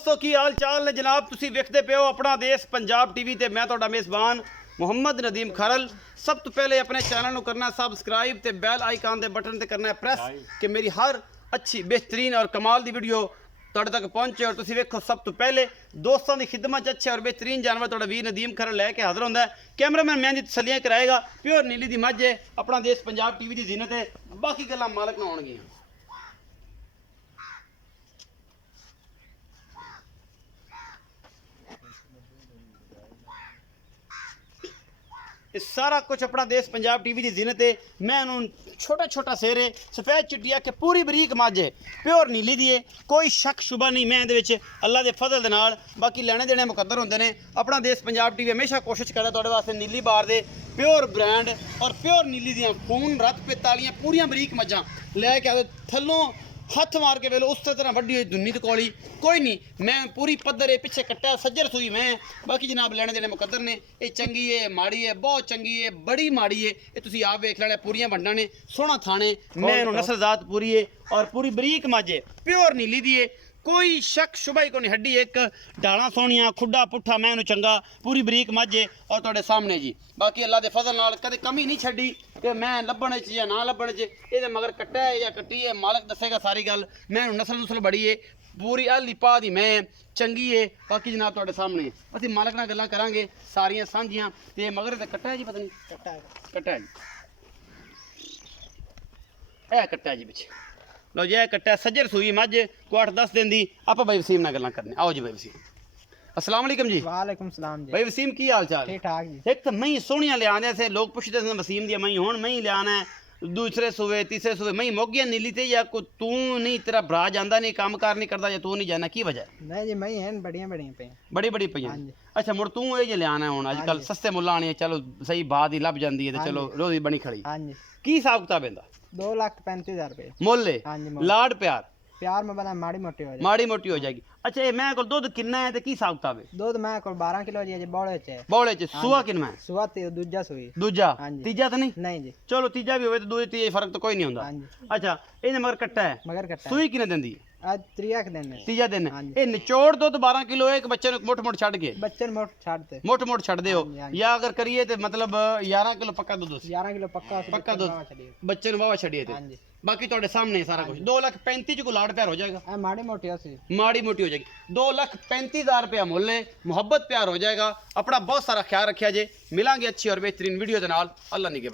दोस्तों की हाल चाल ने जनाब तुसी वेखदे पे हो अपना देश पंजाब टीवी ते मैं तुहाडा मेज़बान मुहम्मद नदीम खरल। सब तो पहले अपने चैनल को करना सबसक्राइब ते बैल आइकन के बटन ते करना है प्रेस कि मेरी हर अच्छी बेहतरीन और कमाल दी वीडियो तुहाडे तक पहुंचे। और तुसी वेखो सब तो पहले दोस्तों की खिदमत अच्छे और बेहतरीन जानवर तुहाडा वीर नदीम खरल लैके हाजिर होंदा है। कैमरामैन मैं तसलियां कराएगा। प्योर नीली दी मझ है, अपना देश पंजाब टीवी की जीनत है, बाकी गल्लां मालक ना होणगियां। ये सारा कुछ अपना देश पंजाब टीवी की जीनत है। मैं उन्होंने छोटा छोटा शेर है, सफेद चिट्टिया के पूरी बरीक मझ है, प्योर नीली दी है, कोई शक शुबा नहीं। मैं ये अल्लाह के फजल दे नाल बाकी लेने देने मुकद्दर होंगे ने। अपना देश पंजाब टीवी हमेशा कोशिश करता तुहाडे वास्ते नीली बार दे प्योर ब्रांड और प्योर नीली दियां खून रत पित्त वालियां पूरियां बरीक मझां लैके आए थल्लों हथ मार के वेलो उस तरह वड्डी हुई दुन्नी तो कौली कोई नहीं। मैं पूरी पद्धर है, पिछे कट्टा सज्जर सुई मैं। बाकी जनाब लेने देने मुकद्दर ने। ये चंगी है, माड़ी है, बहुत चंगी है, बड़ी माड़ी है, ये तुसी आप वेख लेना। पूरियां वंडा ने, सोहना थाने, मैं नस्ल जात पूरी है और पूरी बरीक मझ है, प्योर नीली दी है, कोई शक शुबा ही को नहीं। हड्डी एक डाला सोहनिया, खुड्डा पुट्ठा मैं चंगा, पूरी बरीक मझ है और तुहाडे सामने जी। बाकी अल्लाह के फजल नाल कदे कमी नहीं छड्डी कि मैं लभण च या ना लभण च। ये मगर कट्टा है या कट्टी है, मालक दसेगा सारी गल। मैं नस्ल नुस्ल बड़ी है, पूरी आली पा दी मैं चंगी है। बाकी जनाब तुहाडे सामने असीं मालक नाल गल्लां करांगे सारियां सांझियां। ते मगर ते कट्टा है जी, पता नहीं कट्टा है जी, ए कट्टा है जी पिछे। लो जी कट्टा सज्जर सूई मझ को 8-10 दिन दी। आप भाई वसीम नाल गल्लां करने। आओ जी भाई वसीम। अस्सलाम वालेकुम जी। वालेकुम सलाम जी। भाई वसीम की हाल चाल? ठीक ठाक जी। एक तो मई सोहनियां लिया से लोग पुछते थे वसीम दी मई हुण मई लिया है, दूसरे सूबे तीसरे सूबे मई मोगिया नीली ते या को तू नहीं तेरा भरा जांदा नहीं काम कार नहीं करदा या तू नहीं जाना की वजह? नहीं जी मई हैं बड़ियां बड़ियां पे बड़ी बड़ी पईयां। अच्छा मुड़ तू ये लिया है हुण अजकल सस्ते मुल्ल आने चलो सही बात ही लभ जांदी है ते चलो रोजी बनी खड़ी। हां जी की हिसाब किताब इंदा? 2,35,000 रुपए मुल्ल हां जी। लाड प्यार प्यार में बना माड़ी मोटी हो जाए, माड़ी मोटी हो जाएगी। अच्छा ये मैं को दुध किन्ना है ते की हिसाब किताब है? दूध मैं को 12 किलो जी बौड़े च है। बौड़े च सुआ किन्ना है? सुआ दूजा सुई दूजा हां जी। तीजा तो नहीं? नहीं जी चलो तीजा भी होवे तो दूजे तीजे फर्क तो कोई नहीं होंदा। हां जी। अच्छा ये मगर कट्टा है, मगर कट्टा सूई किने देंदी? आज त्रिया के दिन है, तीजा दिन हाँ जी। ये निचोड़ दो तो 12 किलो एक बच्चे ਨੂੰ मोट मोट ਛੱਡ के बच्चे मोट छाड़ते मोट मोट ਛੱਡ ਦਿਓ हाँ जी। या अगर करिए तो मतलब 11 किलो पक्का दूध 11 किलो पक्का पक्का दूध बच्चे ਨੂੰ ਵਾਵਾ ਛੱਡੀਏ ਤੇ हां जी। बाकी ਤੁਹਾਡੇ सामने सारा कुछ 2,35,000 ਚ ਕੋ ਲਾੜ ਪਿਆਰ ਹੋ ਜਾਏਗਾ। आ माड़ी मोटी होसी माड़ी मोटी हो जाएगी। 2,35,000 रुपया मुल्ल है, मुहब्बत प्यार हो जाएगा। अपना बहुत सारा ख्याल रखिया जे। मिलांगे अच्छी और बेहतरीन वीडियो के नाल। अल्लाह निगह।